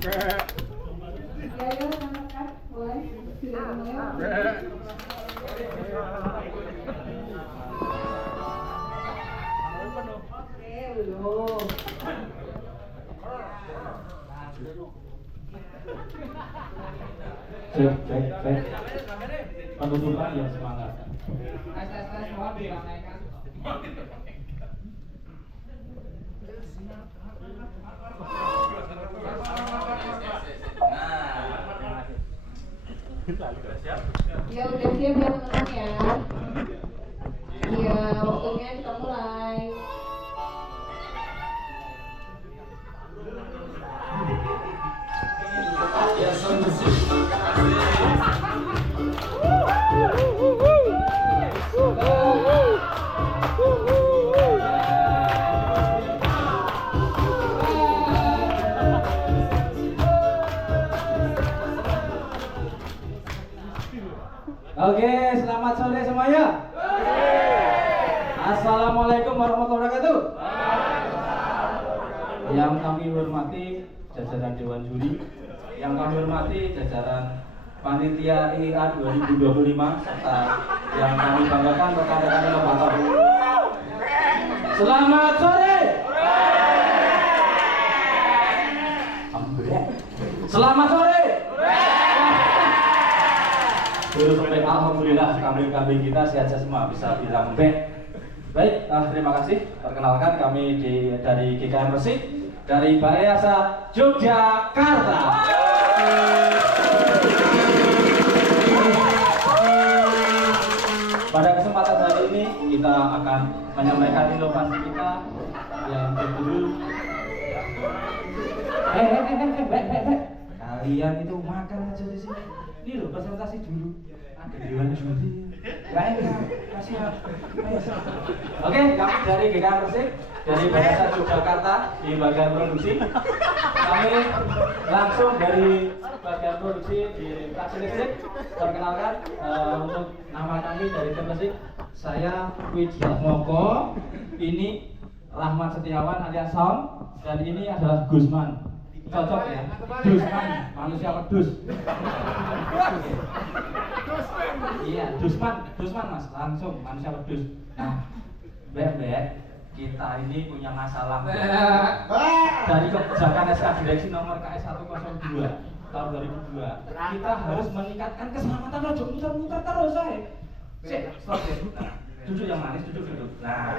Ayo, angkat, boleh. Sudah mulai. Oke, belum. Cek. Penutupan yang semangat. Tes, mohon diramaikan. Ya udah siap ya teman-teman ya. Iya, waktunya kita mulai. Oke, selamat sore semuanya. Assalamualaikum warahmatullahi wabarakatuh. Yang kami hormati jajaran Dewan Juri, yang kami hormati jajaran Panitia IIA 2025 serta yang kami banggakan rekan-rekan inovator. Selamat sore. Selamat sore. Dulu sampai alhamdulillah kambing-kambing kita sehat semua bisa bilang baik. Terima kasih. Perkenalkan kami dari GKM Resik dari Balai Asa Yogyakarta. Pada kesempatan hari ini kita akan menyampaikan inovasi kita yang berjudul kalian itu makan aja di sini. Ini loh presentasi dulu. Ada Dewan Juri. Baik, kasihan. Oke, kami dari GKM Resik dari Balai Asa Yogyakarta di bagian produksi. Kami langsung dari bagian produksi di Taksi Listrik. Perkenalkan untuk nama kami dari tim Resik. Saya Widyatmoko. Ini Rahmat Setiawan alias Sound. Dan ini adalah Gusman. Cocok ya, Dusman, manusia pedus. Iya, Dusman mas, langsung manusia pedus. Nah, Bek, kita ini punya masalah dari kebijakan SK Direksi nomor KS 102 tahun 2002. Kita harus meningkatkan keselamatan. Rojo muter-muter terus saya. Stop ya. Duduk yang manis, duduk. Nah,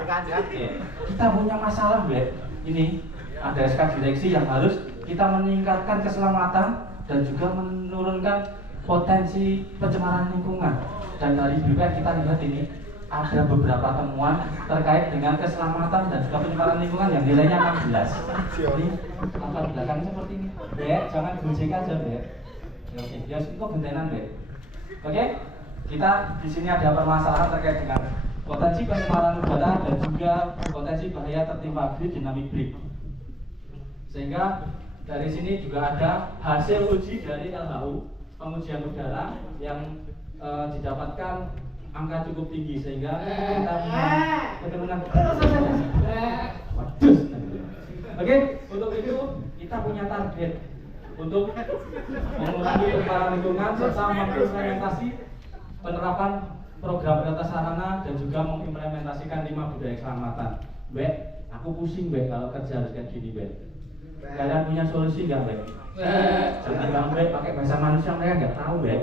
kita punya masalah, Bek. Ini ada SK Direksi yang harus kita meningkatkan keselamatan dan juga menurunkan potensi pencemaran lingkungan. Dan dari BPN kita lihat ini ada beberapa temuan terkait dengan keselamatan dan juga pencemaran lingkungan yang nilainya 16. Jadi latar belakangnya seperti ini. Bek, jangan gojek aja, Bek. Oke, ya itu gentenan, Bek. Oke, kita di sini ada permasalahan terkait dengan potensi pencemaran udara dan juga potensi bahaya tertimpa dynamic break. Sehingga dari sini juga ada hasil uji dari LHU pengujian udara yang didapatkan angka cukup tinggi sehingga kita benar-benar Oke, untuk itu kita punya target untuk mengurangi pencemaran lingkungan serta mengimplementasi penerapan program prioritas sarana dan juga mengimplementasikan 5 budaya keselamatan. Mbak, aku pusing Mbak kalau kerja harus kayak gini Mbak. Kalian punya solusi nggak, Bek? Jangan bilang Bek pakai bahasa manusia, mereka nggak tahu, Bek.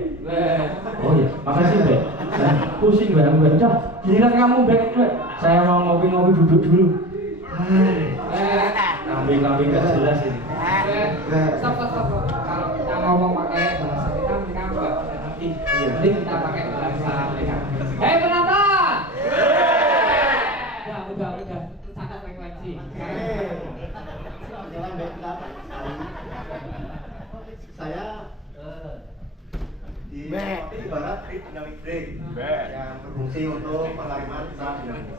Oh iya, makasih, Bek. Pusing Bek, udah. Giliran kamu, Bek. Saya mau ngopi-ngopi duduk dulu. Kambing-kambing nggak jelas ini. Stop. Kalau kita ngomong pakai bahasa kita nggak ngerti. Jadi kita pakai bahasa mereka. Hei penonton! Udah. Sangat frekuensi. Saya di ibarat dynamic brake yang berfungsi untuk pengaliman saat dinamis.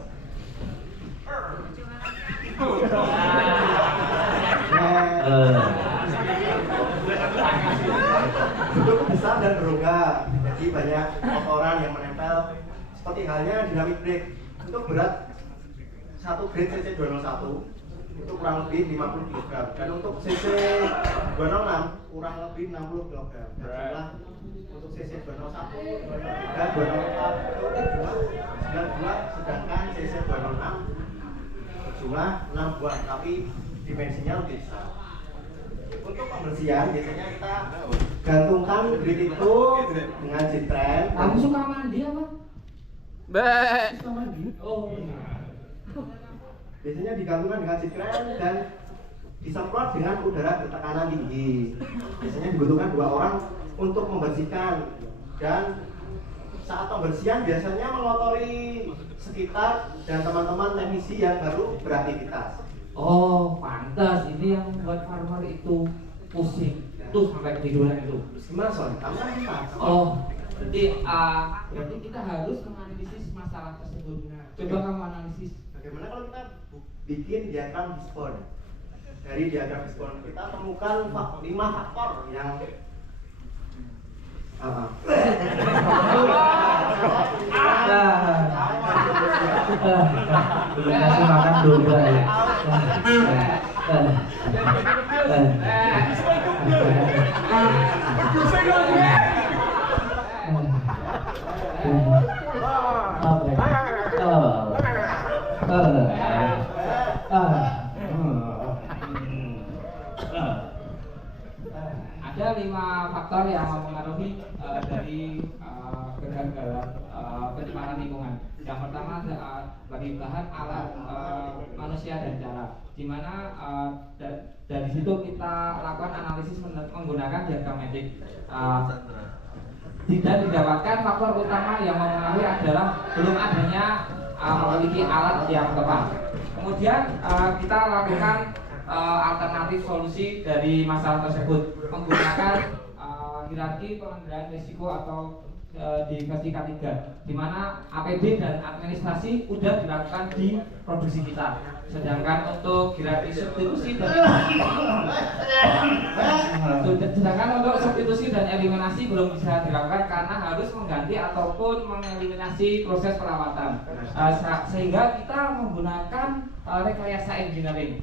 Bentuk besar dan berongga, jadi banyak kotoran yang menempel. Seperti halnya dynamic brake, untuk berat 1 grade CC201 itu kurang lebih 50 kg, dan untuk CC 206 kurang lebih 60 kg. Jumlah untuk CC 201, 203, 204 itu berjumlah 92, sedangkan CC 206 berjumlah 6 buah, tapi dimensinya lebih besar. Untuk pembersihan biasanya kita gantungkan grid itu dengan jitren. Kamu suka mandi apa? Suka mandi? Oh. Biasanya digantungkan dengan jitren dan disemprot dengan udara bertekanan tinggi. Biasanya dibutuhkan 2 orang untuk membersihkan, dan saat pembersihan biasanya mengotori sekitar dan teman-teman teknisi yang baru beraktivitas. Oh, pantas ini yang buat farmer itu pusing tuh sampai ketiduran itu. Gimana Son? Kamu kan kita. Oh, berarti kita harus menganalisis masalah tersebut. Coba kamu analisis. Bagaimana kalau kita bikin diagram Fishbone? Dari diagram Fishbone kita temukan 5 faktor yang Belum kasih makan domba ya. Ada 5 faktor yang mempengaruhi dari kegagalan pencemaran lingkungan. Yang pertama bagi bahan alat manusia dan cara, di mana dari situ kita lakukan analisis menggunakan diagrametik. Tidak didapatkan faktor utama yang mempengaruhi adalah belum adanya memiliki alat yang tepat. Kemudian kita lakukan alternatif solusi dari masalah tersebut menggunakan hierarki pengendalian risiko atau di versi K3, di mana APD dan administrasi sudah dilakukan di produksi kita. Sedangkan untuk hierarki substitusi dan eliminasi belum bisa dilakukan karena harus mengganti ataupun mengeliminasi proses perawatan. Sehingga kita menggunakan rekayasa engineering.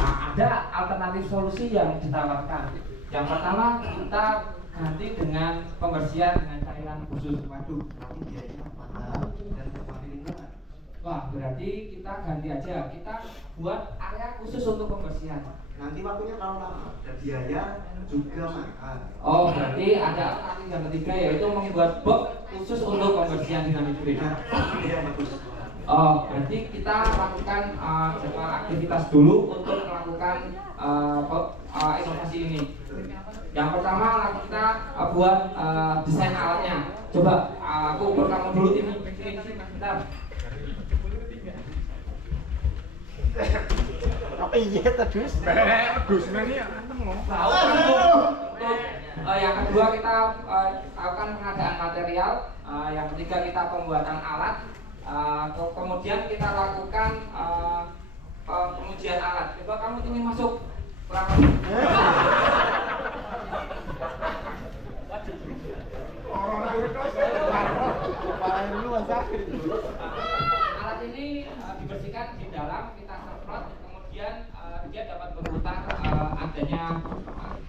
Ada alternatif solusi yang ditawarkan. Yang pertama, kita ganti dengan pembersihan dengan cairan khusus. Waduh, nanti biayanya mahal dan berarti lingkungan. Wah, berarti kita ganti aja. Kita buat area khusus untuk pembersihan. Nanti waktunya terlalu lama dan biaya juga mahal. Oh, berarti ada alternatif yang ketiga, yaitu membuat box khusus untuk pembersihan dinamik grid. Nah, iya bagus. Oh, berarti kita lakukan jadwal aktivitas dulu untuk melakukan inovasi ini. Yang pertama kita buat desain alatnya. Coba aku ukur kamu dulu ini. Bentar. Apa iya terus? Gusman ini Tahu kan yang kedua kita lakukan pengadaan material. Yang ketiga kita pembuatan alat. Kemudian kita lakukan pengujian alat. Coba kamu ini masuk alat ini dibersihkan di dalam, kita semprot, kemudian dia dapat berputar adanya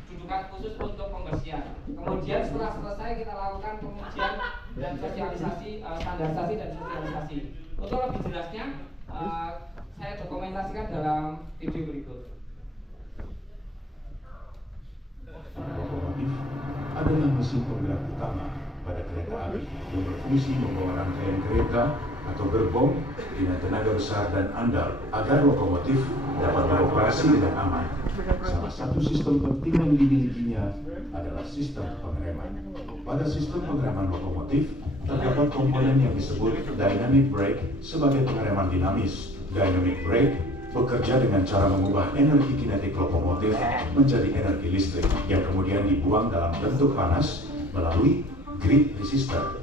dudukan khusus untuk pembersihan. Kemudian setelah selesai kita lakukan pengujian dan sosialisasi, standarisasi dan sosialisasi. Untuk lebih jelasnya saya dokumentasikan dalam video berikut. Lokomotif adalah mesin penggerak utama pada kereta api yang berfungsi membawa rangkaian kereta atau gerbong dengan tenaga besar dan andal agar lokomotif dapat beroperasi dengan aman. Salah satu sistem penting yang dimilikinya adalah sistem pengereman. Pada sistem pengereman lokomotif terdapat komponen yang disebut dynamic brake sebagai pengereman dinamis. Dynamic brake bekerja dengan cara mengubah energi kinetik lokomotif menjadi energi listrik yang kemudian dibuang dalam bentuk panas melalui grid resistor.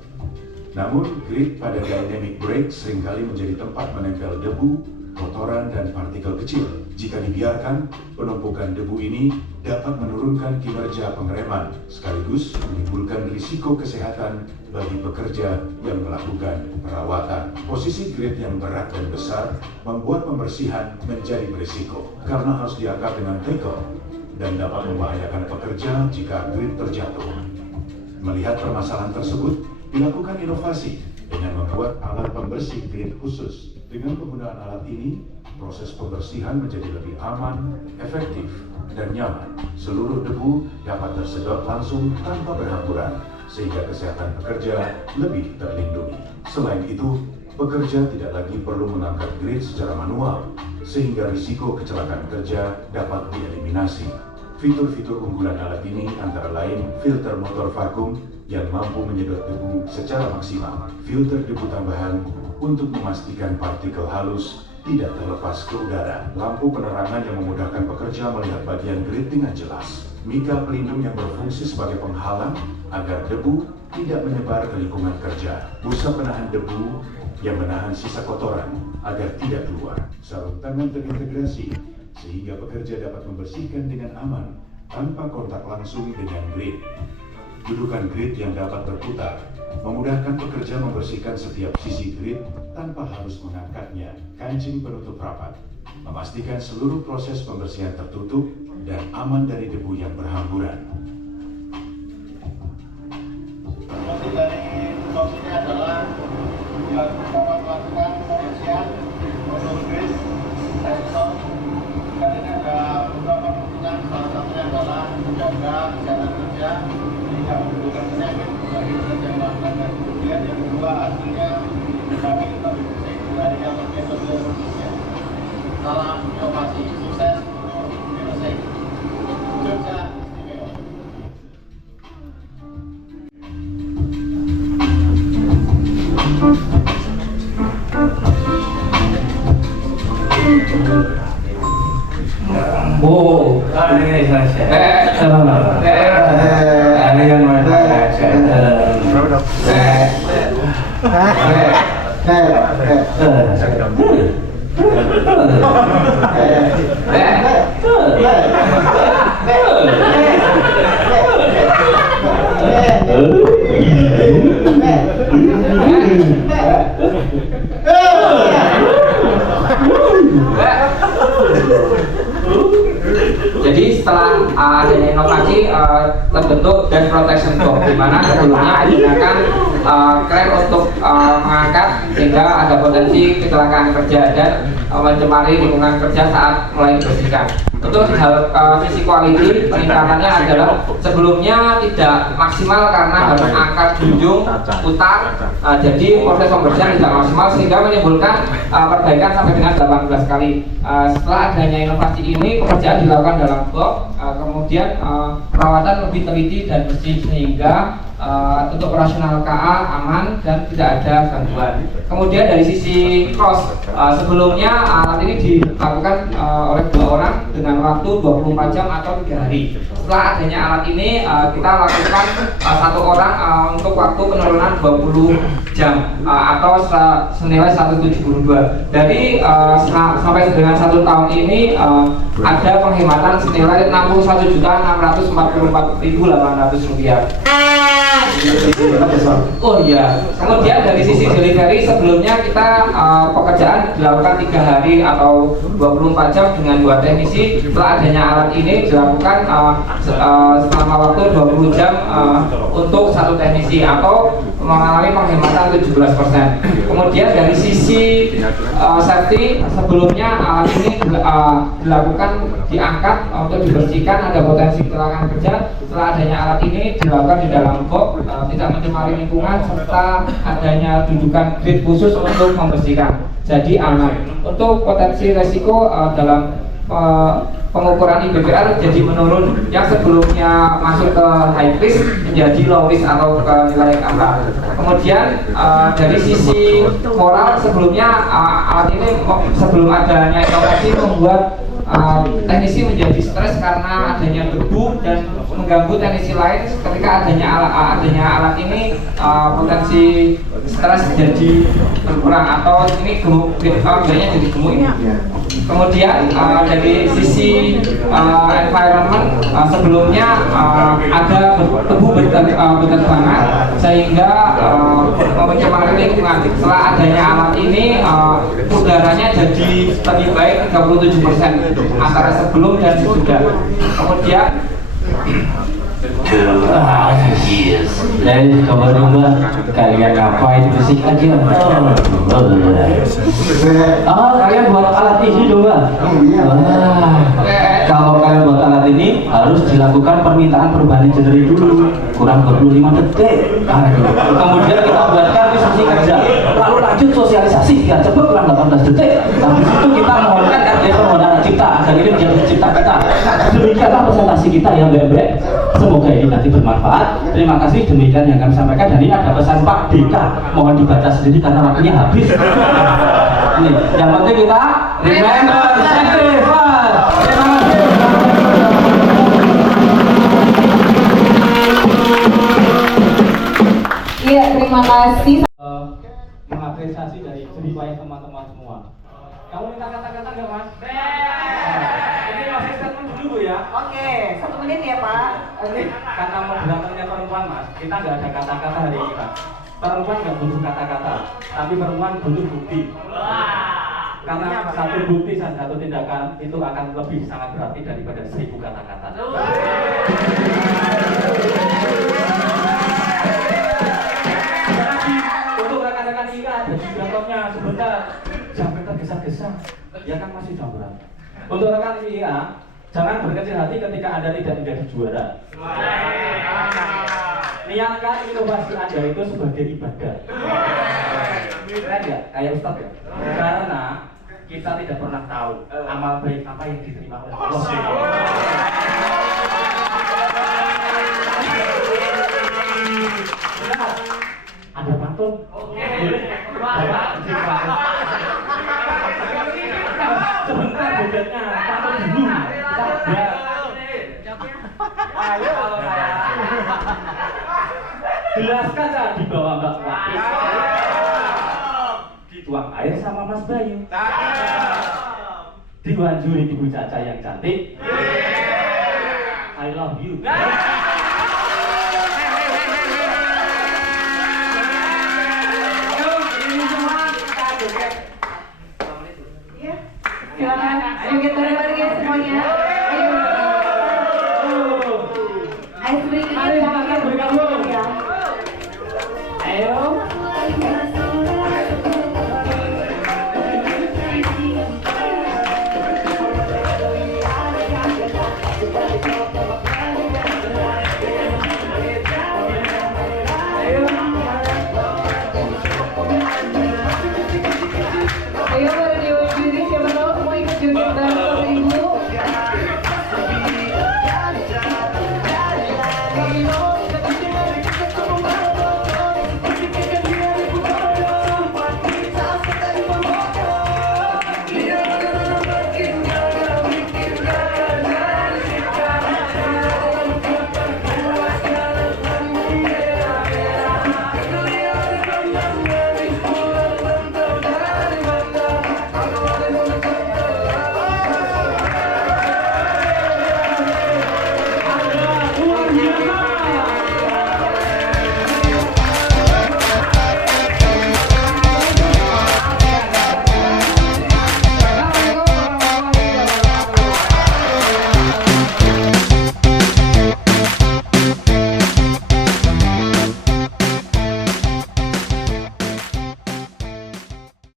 Namun, grid pada dynamic brake seringkali menjadi tempat menempel debu, kotoran, dan partikel kecil. Jika dibiarkan, penumpukan debu ini dapat menurunkan kinerja pengereman, sekaligus menimbulkan risiko kesehatan bagi pekerja yang melakukan perawatan. Posisi grid yang berat dan besar membuat pembersihan menjadi berisiko karena harus diangkat dengan tackle. dan dapat membahayakan pekerja jika grid terjatuh. Melihat permasalahan tersebut, dilakukan inovasi dengan membuat alat pembersih grid khusus. Dengan penggunaan alat ini, proses pembersihan menjadi lebih aman, efektif, dan nyaman. Seluruh debu dapat tersedot langsung tanpa berhamburan, sehingga kesehatan pekerja lebih terlindungi. Selain itu, pekerja tidak lagi perlu mengangkat grid secara manual, sehingga risiko kecelakaan kerja dapat dieliminasi. Fitur-fitur unggulan alat ini antara lain filter motor vakum yang mampu menyedot debu secara maksimal, filter debu tambahan untuk memastikan partikel halus tidak terlepas ke udara, lampu penerangan yang memudahkan pekerja melihat bagian grid dengan jelas, mika pelindung yang berfungsi sebagai penghalang agar debu tidak menyebar ke lingkungan kerja, busa penahan debu yang menahan sisa kotoran agar tidak keluar, sarung tangan terintegrasi sehingga pekerja dapat membersihkan dengan aman tanpa kontak langsung dengan grid. Dudukan grid yang dapat berputar memudahkan pekerja membersihkan setiap sisi grid tanpa harus mengangkatnya. Kancing penutup rapat memastikan seluruh proses pembersihan tertutup dan aman dari debu yang berhamburan. Masih dari solusinya adalah yang dapat melakukan pembersihan menurut grid sensor. Dan ini ada beberapa fungsinya, salah satunya adalah menjaga kesehatan kerja sehingga menimbulkan penyakit bagi pekerja yang melakukan. Dan kemudian yang kedua, hasilnya kami lebih bersih dari yang metode sebelumnya. Salam inovasi, sukses untuk Indonesia. Jogja istimewa. Oh, ini saya. Ada yang mau Jadi setelah adanya inovasi terbentuk Dash Protection Box, di mana sebelumnya digunakan kren untuk mengangkat sehingga ada potensi kecelakaan kerja dan mencemari lingkungan kerja saat mulai dibersihkan. Untuk hal sisi quality peningkatannya adalah sebelumnya tidak maksimal karena harus angkat junjung putar, jadi proses pembersihan tidak maksimal sehingga menimbulkan perbaikan sampai dengan 18 kali. Setelah adanya inovasi ini, pekerjaan dilakukan dalam box, kemudian perawatan lebih teliti dan bersih sehingga untuk operasional KA aman dan tidak ada gangguan. Kemudian dari sisi cost, sebelumnya alat ini dilakukan oleh 2 orang dengan waktu 24 jam atau 3 hari. Setelah adanya alat ini, kita lakukan 1 orang untuk waktu penurunan 20 jam atau senilai 172. Dari sampai dengan 1 tahun ini ada penghematan senilai Rp61.644.800. Oh iya, kemudian dari sisi delivery sebelumnya kita pekerjaan dilakukan 3 hari atau 24 jam dengan 2 teknisi. Setelah adanya alat ini dilakukan selama waktu 20 jam untuk 1 teknisi atau mengalami penghematan 17%. Kemudian dari sisi safety sebelumnya alat ini dilakukan diangkat untuk dibersihkan, ada potensi kecelakaan kerja. Setelah adanya alat ini dilakukan di dalam box, tidak mencemari lingkungan serta adanya dudukan grid khusus untuk membersihkan, jadi aman. Untuk potensi resiko dalam pengukuran IBPR jadi menurun, yang sebelumnya masuk ke high risk menjadi low risk atau ke nilai angka. Kemudian dari sisi moral sebelumnya alat ini sebelum adanya inovasi membuat teknisi menjadi stres karena adanya debu dan mengganggu teknisi lain. Ketika adanya alat ini potensi stres jadi berkurang atau ini gemuk, jadi gemuk ini. Kemudian dari sisi environment sebelumnya ada tebu berterbangan sehingga mencemari lingkungan. Setelah adanya alat ini udaranya jadi lebih baik 37% antara sebelum dan sesudah. Kemudian kabar dua kalian ngapain musik aja? Kalian buat alat ini dong, Mbak. Kalau kalian buat alat ini harus dilakukan permintaan perubahan engineering dulu, kurang 25 detik. Kemudian kita buatkan instruksi kerja, lalu lanjut sosialisasi biar cepat kurang 18 detik. Habis itu kita mohonkan RDP permohonan cipta agar ini menjadi cipta kita. Demikianlah presentasi kita ya, Mbak. Semoga ini nanti bermanfaat. Terima kasih, demikian yang kami sampaikan. Dan ini ada pesan Pak DK, mohon dibaca sendiri karena waktunya habis. Ini yang penting kita remember sacrifice. Terima kasih. Iya, terima kasih. Mengapresiasi dari jeripaya teman-teman semua. Kamu minta kata-kata nggak, Mas? Ini masih statement dulu ya. Oke, 1 menit ya Pak. Kata moderatornya perempuan, Mas, kita nggak ada kata-kata hari ini, Pak. Perempuan nggak butuh kata-kata, tapi perempuan butuh bukti. Karena satu bukti dan satu tindakan itu akan lebih sangat berarti daripada 1000 kata-kata. Untuk rekan-rekan IKA ada contohnya sebentar, jangan tergesa-gesa, ya kan masih jam berapa? Untuk rekan IKA, jangan berkecil hati ketika Anda tidak menjadi juara. Niatkan inovasi Anda itu sebagai ibadah. Keren ya? Kayak Ustadz ya? Karena kita tidak pernah tahu amal baik apa yang diterima oleh Allah. Ada pantun? Boleh? Sebentar budgetnya, pantun dulu. Sabar. Ayo kalau saya. Gelas kaca di bawah Mbak Wati. Dituang air sama Mas Bayu. Diwanjuri Ibu Caca yang cantik. I love you.